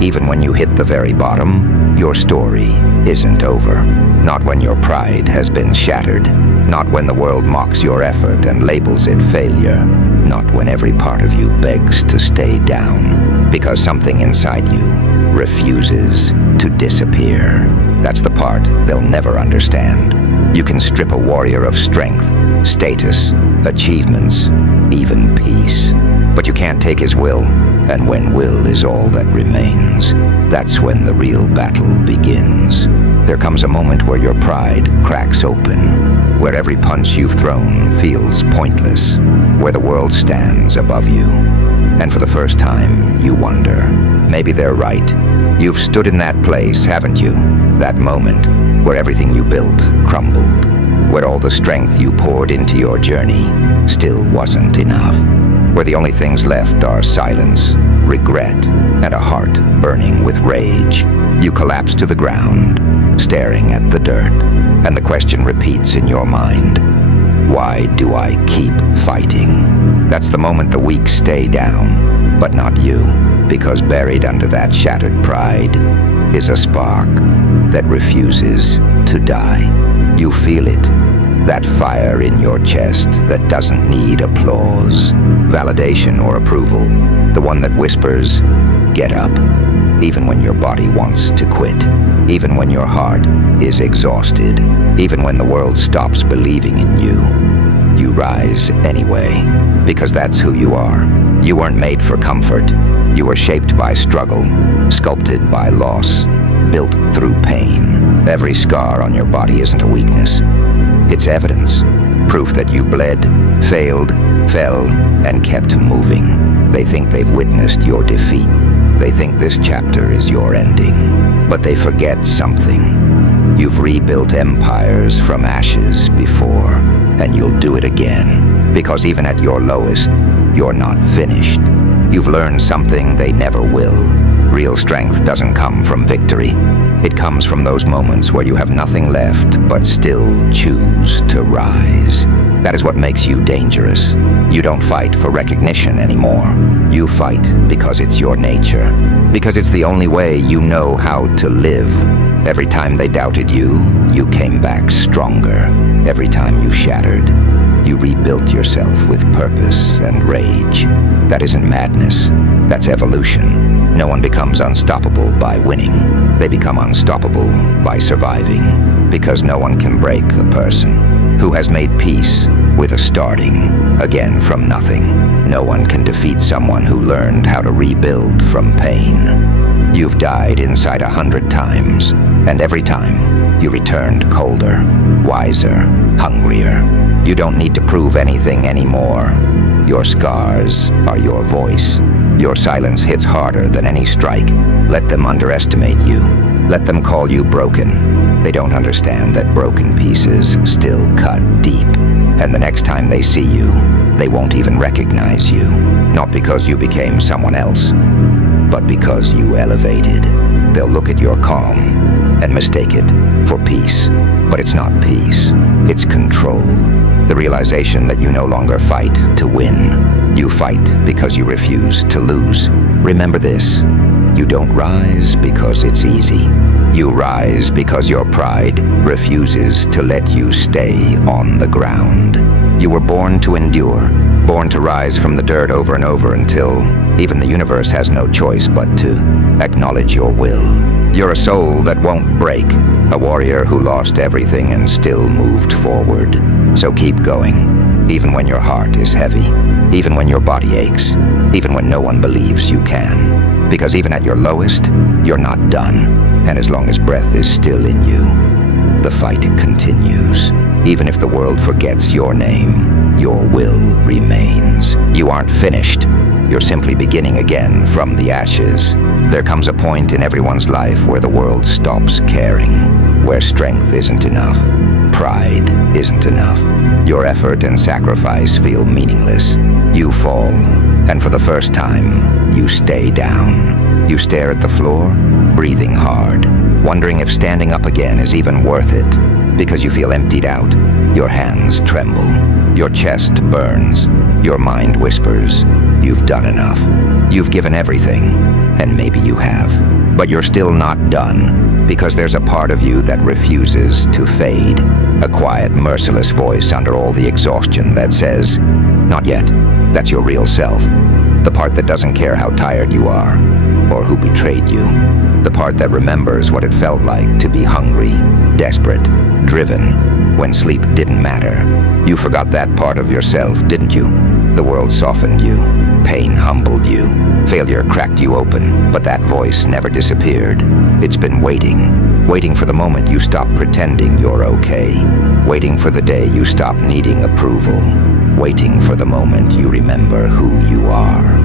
Even when you hit the very bottom, your story isn't over. Not when your pride has been shattered. Not when the world mocks your effort and labels it failure. Not when every part of you begs to stay down. Because something inside you refuses to disappear. That's the part they'll never understand. You can strip a warrior of strength, status, achievements, even peace. But you can't take his will, and when will is all that remains, that's when the real battle begins. There comes a moment where your pride cracks open, where every punch you've thrown feels pointless, where the world stands above you. And for the first time, you wonder, maybe they're right. You've stood in that place, haven't you? That moment where everything you built crumbled, where all the strength you poured into your journey still wasn't enough, where the only things left are silence, regret, and a heart burning with rage. You collapse to the ground, staring at the dirt, and the question repeats in your mind, why do I keep fighting? That's the moment the weak stay down, but not you, because buried under that shattered pride is a spark that refuses to die. You feel it, that fire in your chest that doesn't need applause, validation, or approval, the one that whispers, get up, even when your body wants to quit, even when your heart is exhausted, even when the world stops believing in you. You rise anyway, because that's who you are. You weren't made for comfort. You were shaped by struggle, sculpted by loss, built through pain. Every scar on your body isn't a weakness. It's evidence, proof that you bled, failed, fell, and kept moving. They think they've witnessed your defeat. They think this chapter is your ending. But they forget something. You've rebuilt empires from ashes before, and you'll do it again. Because even at your lowest, you're not finished. You've learned something they never will. Real strength doesn't come from victory. It comes from those moments where you have nothing left but still choose to rise. That is what makes you dangerous. You don't fight for recognition anymore. You fight because it's your nature. Because it's the only way you know how to live. Every time they doubted you, you came back stronger. Every time you shattered, you rebuilt yourself with purpose and rage. That isn't madness. That's evolution. No one becomes unstoppable by winning. They become unstoppable by surviving. Because no one can break a person who has made peace with a starting again from nothing. No one can defeat someone who learned how to rebuild from pain. You've died inside 100 times, and every time you returned colder, wiser, hungrier. You don't need to prove anything anymore. Your scars are your voice. Your silence hits harder than any strike. Let them underestimate you. Let them call you broken. They don't understand that broken pieces still cut deep. And the next time they see you, they won't even recognize you. Not because you became someone else, but because you elevated. They'll look at your calm and mistake it for peace. But it's not peace, it's control. The realization that you no longer fight to win. You fight because you refuse to lose. Remember this, you don't rise because it's easy. You rise because your pride refuses to let you stay on the ground. You were born to endure, born to rise from the dirt over and over until even the universe has no choice but to acknowledge your will. You're a soul that won't break, a warrior who lost everything and still moved forward. So keep going, even when your heart is heavy, even when your body aches, even when no one believes you can. Because even at your lowest, you're not done. And as long as breath is still in you, the fight continues. Even if the world forgets your name, your will remains. You aren't finished. You're simply beginning again from the ashes. There comes a point in everyone's life where the world stops caring, where strength isn't enough, pride isn't enough. Your effort and sacrifice feel meaningless. You fall, and for the first time, you stay down. You stare at the floor, breathing hard, wondering if standing up again is even worth it. Because you feel emptied out, your hands tremble, your chest burns, your mind whispers, you've done enough. You've given everything, and maybe you have. But you're still not done, because there's a part of you that refuses to fade. A quiet, merciless voice under all the exhaustion that says, "Not yet." That's your real self. The part that doesn't care how tired you are, or who betrayed you. The part that remembers what it felt like to be hungry, desperate, driven, when sleep didn't matter. You forgot that part of yourself, didn't you? The world softened you. Pain humbled you. Failure cracked you open, but that voice never disappeared. It's been waiting for the moment you stop pretending you're okay, waiting for the day you stop needing approval, waiting for the moment you remember who you are.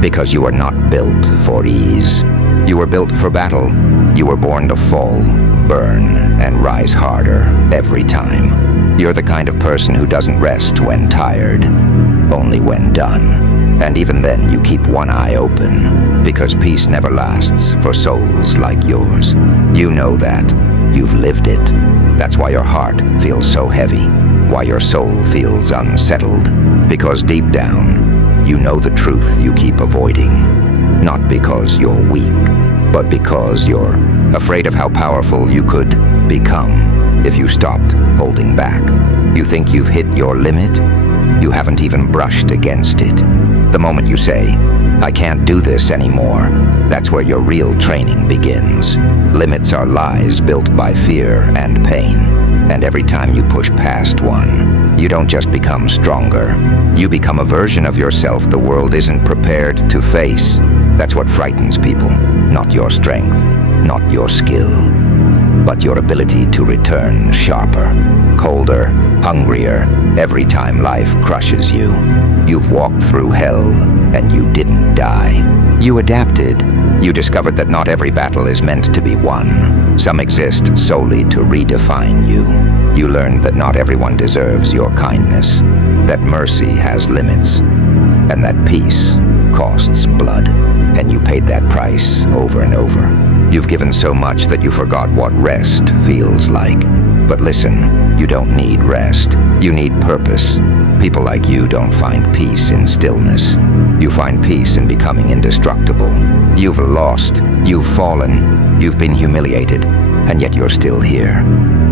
Because you are not built for ease. You were built for battle. You were born to fall, burn, and rise harder every time. You're the kind of person who doesn't rest when tired, only when done. And even then, you keep one eye open, because peace never lasts for souls like yours. You know that. You've lived it. That's why your heart feels so heavy, why your soul feels unsettled, because deep down, you know the truth you keep avoiding. Not because you're weak, but because you're afraid of how powerful you could become if you stopped holding back. You think you've hit your limit? You haven't even brushed against it. The moment you say, "I can't do this anymore," that's where your real training begins. Limits are lies built by fear and pain. And every time you push past one, you don't just become stronger. You become a version of yourself the world isn't prepared to face. That's what frightens people. Not your strength, not your skill, but your ability to return sharper, colder, hungrier, every time life crushes you. You've walked through hell, and you didn't die. You adapted. You discovered that not every battle is meant to be won. Some exist solely to redefine you. You learned that not everyone deserves your kindness, that mercy has limits, and that peace costs blood. And you paid that price over and over. You've given so much that you forgot what rest feels like. But listen, you don't need rest. You need purpose. People like you don't find peace in stillness. You find peace in becoming indestructible. You've lost. You've fallen. You've been humiliated. And yet you're still here.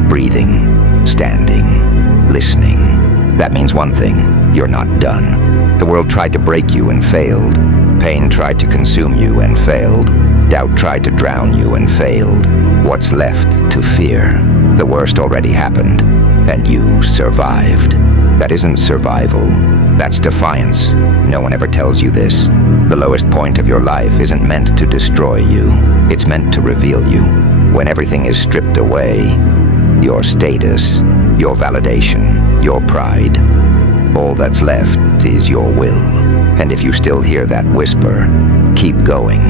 Breathing. Standing. Listening. That means one thing. You're not done. The world tried to break you and failed. Pain tried to consume you and failed. Doubt tried to drown you and failed. What's left to fear? The worst already happened, and you survived. That isn't survival. That's defiance. No one ever tells you this. The lowest point of your life isn't meant to destroy you. It's meant to reveal you. When everything is stripped away, your status, your validation, your pride, all that's left is your will. And if you still hear that whisper, "Keep going,"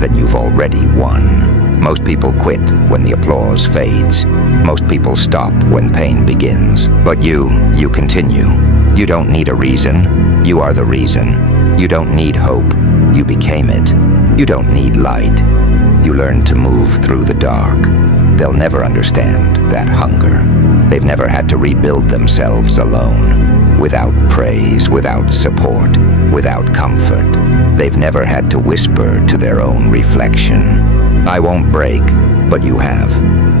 then you've already won. Most people quit when the applause fades. Most people stop when pain begins. But you continue. You don't need a reason. You are the reason. You don't need hope. You became it. You don't need light. You learned to move through the dark. They'll never understand that hunger. They've never had to rebuild themselves alone. Without praise, without support, without comfort. They've never had to whisper to their own reflection, "I won't break," but you have.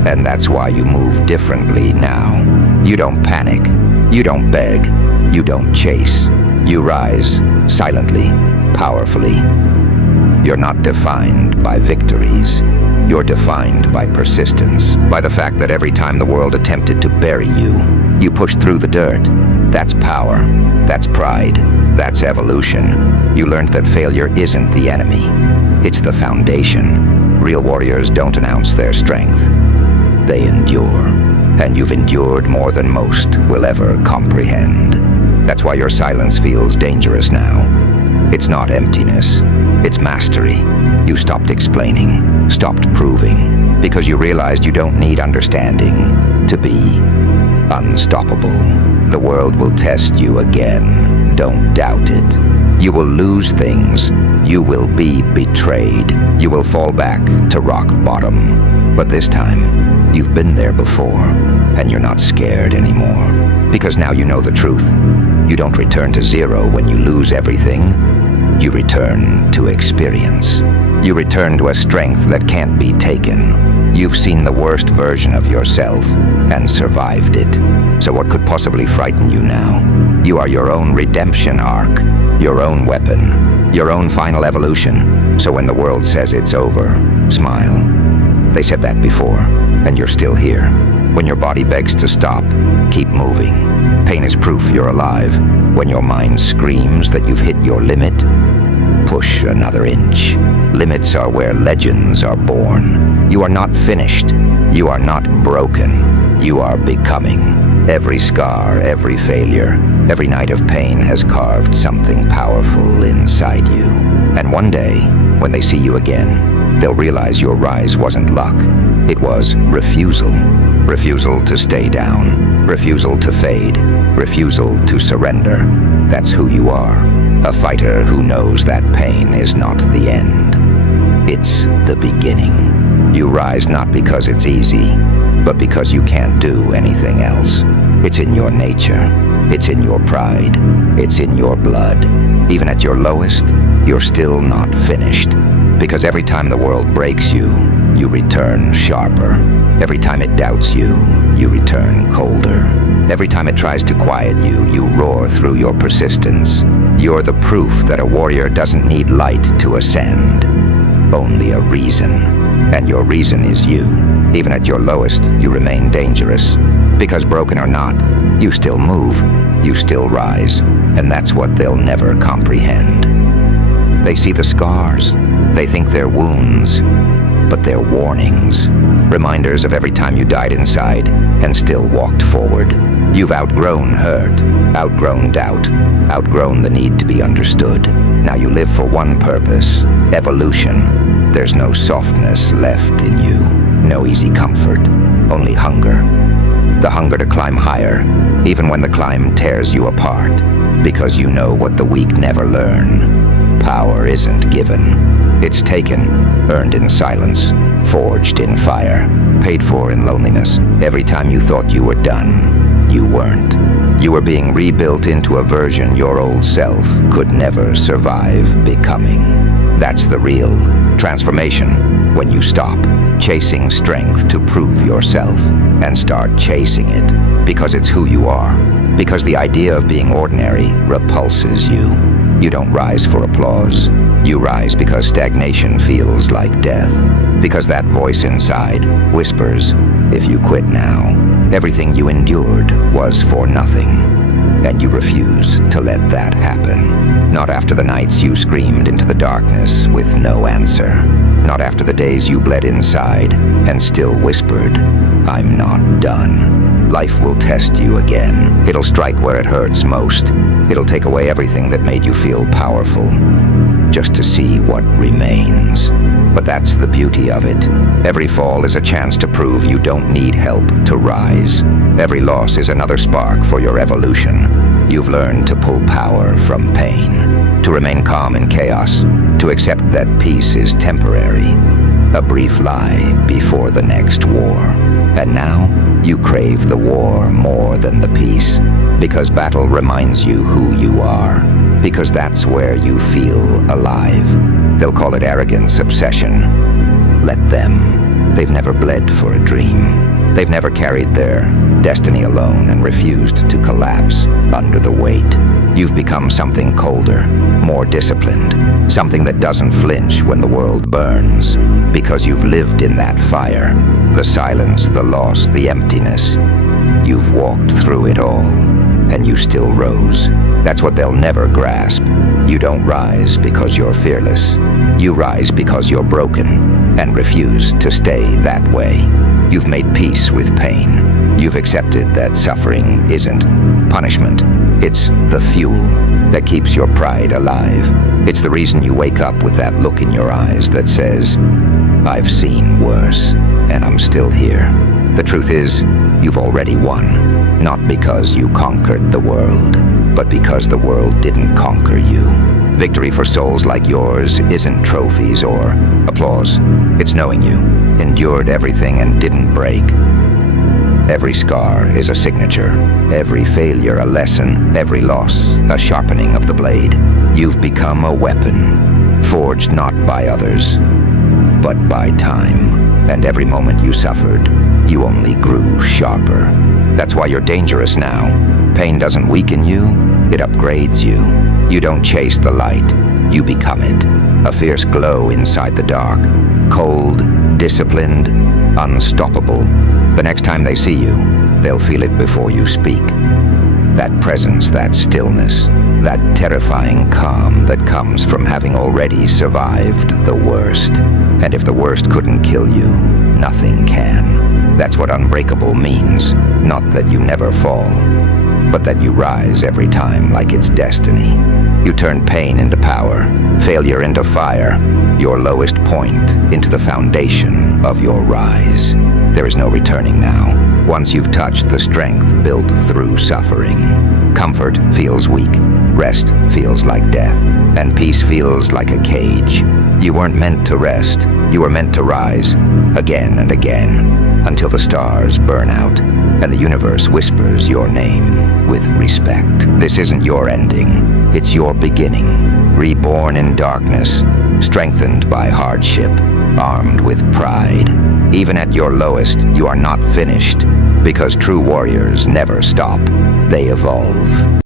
And that's why you move differently now. You don't panic. You don't beg. You don't chase. You rise, silently, powerfully. You're not defined by victories. You're defined by persistence, by the fact that every time the world attempted to bury you, you pushed through the dirt. That's power. That's pride. That's evolution. You learned that failure isn't the enemy. It's the foundation. Real warriors don't announce their strength. They endure. And you've endured more than most will ever comprehend. That's why your silence feels dangerous now. It's not emptiness. It's mastery. You stopped explaining, stopped proving, because you realized you don't need understanding to be unstoppable. The world will test you again. Don't doubt it. You will lose things. You will be betrayed. You will fall back to rock bottom. But this time, you've been there before, and you're not scared anymore. Because now you know the truth. You don't return to zero when you lose everything. You return to experience. You return to a strength that can't be taken. You've seen the worst version of yourself and survived it. So what could possibly frighten you now? You are your own redemption arc, your own weapon, your own final evolution. So when the world says it's over, smile. They said that before, and you're still here. When your body begs to stop, keep moving. Pain is proof you're alive. When your mind screams that you've hit your limit, push another inch. Limits are where legends are born. You are not finished. You are not broken. You are becoming. Every scar, every failure, every night of pain has carved something powerful inside you. And one day, when they see you again, they'll realize your rise wasn't luck. It was refusal. Refusal to stay down. Refusal to fade. Refusal to surrender. That's who you are. A fighter who knows that pain is not the end. It's the beginning. You rise not because it's easy, but because you can't do anything else. It's in your nature. It's in your pride. It's in your blood. Even at your lowest, you're still not finished. Because every time the world breaks you, you return sharper. Every time it doubts you, you return colder. Every time it tries to quiet you, you roar through your persistence. You're the proof that a warrior doesn't need light to ascend, only a reason. And your reason is you. Even at your lowest, you remain dangerous. Because broken or not, you still move, you still rise, and that's what they'll never comprehend. They see the scars, they think they're wounds, but they're warnings. Reminders of every time you died inside and still walked forward. You've outgrown hurt, outgrown doubt, outgrown the need to be understood. Now you live for one purpose, evolution. There's no softness left in you, no easy comfort, only hunger. The hunger to climb higher, even when the climb tears you apart, because you know what the weak never learn. Power isn't given. It's taken, earned in silence, forged in fire, paid for in loneliness. Every time you thought you were done, you weren't. You were being rebuilt into a version your old self could never survive becoming. That's the real transformation, when you stop chasing strength to prove yourself and start chasing it because it's who you are. Because the idea of being ordinary repulses you. You don't rise for applause. You rise because stagnation feels like death. Because that voice inside whispers, if you quit now, everything you endured was for nothing. And you refuse to let that happen. Not after the nights you screamed into the darkness with no answer. Not after the days you bled inside and still whispered, I'm not done. Life will test you again. It'll strike where it hurts most. It'll take away everything that made you feel powerful, just to see what remains. But that's the beauty of it. Every fall is a chance to prove you don't need help to rise. Every loss is another spark for your evolution. You've learned to pull power from pain, to remain calm in chaos, to accept that peace is temporary, a brief lie before the next war. And now, you crave the war more than the peace, because battle reminds you who you are, because that's where you feel alive. They'll call it arrogance, obsession. Let them. They've never bled for a dream. They've never carried their destiny alone and refused to collapse under the weight. You've become something colder, more disciplined, something that doesn't flinch when the world burns, because you've lived in that fire, the silence, the loss, the emptiness. You've walked through it all, and you still rose. That's what they'll never grasp. You don't rise because you're fearless. You rise because you're broken and refuse to stay that way. You've made peace with pain. You've accepted that suffering isn't punishment. It's the fuel that keeps your pride alive. It's the reason you wake up with that look in your eyes that says, I've seen worse, and I'm still here. The truth is, you've already won, not because you conquered the world, but because the world didn't conquer you. Victory for souls like yours isn't trophies or applause. It's knowing you endured everything and didn't break. Every scar is a signature, every failure a lesson, every loss a sharpening of the blade. You've become a weapon, forged not by others, but by time. And every moment you suffered, you only grew sharper. That's why you're dangerous now. Pain doesn't weaken you, it upgrades you. You don't chase the light, you become it. A fierce glow inside the dark. Cold, disciplined, unstoppable. The next time they see you, they'll feel it before you speak. That presence, that stillness, that terrifying calm that comes from having already survived the worst. And if the worst couldn't kill you, nothing can. That's what unbreakable means. Not that you never fall, but that you rise every time like it's destiny. You turn pain into power, failure into fire, your lowest point into the foundation of your rise. There is no returning now. Once you've touched the strength built through suffering, comfort feels weak, rest feels like death, and peace feels like a cage. You weren't meant to rest, you were meant to rise, again and again, until the stars burn out, and the universe whispers your name with respect. This isn't your ending, it's your beginning, reborn in darkness, strengthened by hardship, armed with pride. Even at your lowest, you are not finished, because true warriors never stop, they evolve.